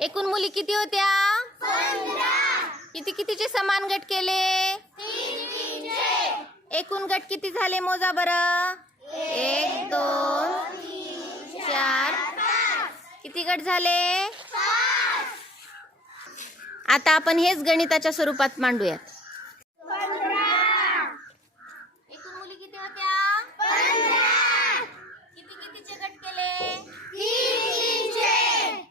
एकूण मुली किती होत्या? किती कितीचे समान गट केले? एकूण गट किती झाले मोजा बरं? एक दोन चार. किती गट झाले? आता आपण हेच गणिताच्या स्वरूपात मांडूयात एकूण मुली किती होत्या किती कितीचे गट केले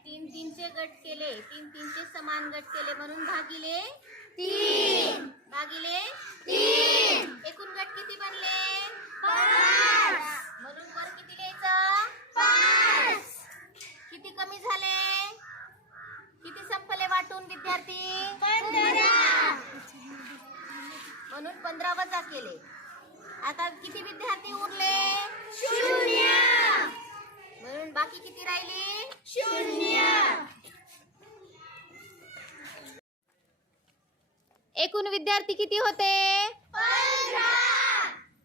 तीन तीनचे गट केले तीन तीनचे समान गट केले म्हणून भागिले भागिले एकूण गट किती बनले? म्हणून वर किती घ्यायचं? किती कमी झाले? किती संपले वाटून विद्यार्थी? म्हणून पंधरा वजा केले. आता किती विद्यार्थी उरले? म्हणून बाकी किती राहिली? एकूण विद्यार्थी किती होते?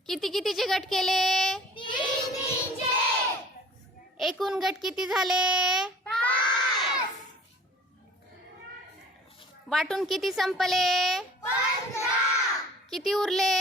किती कितीचे गट केले? एकूण गट किती झाले? वाटून किती संपले? किती उरले?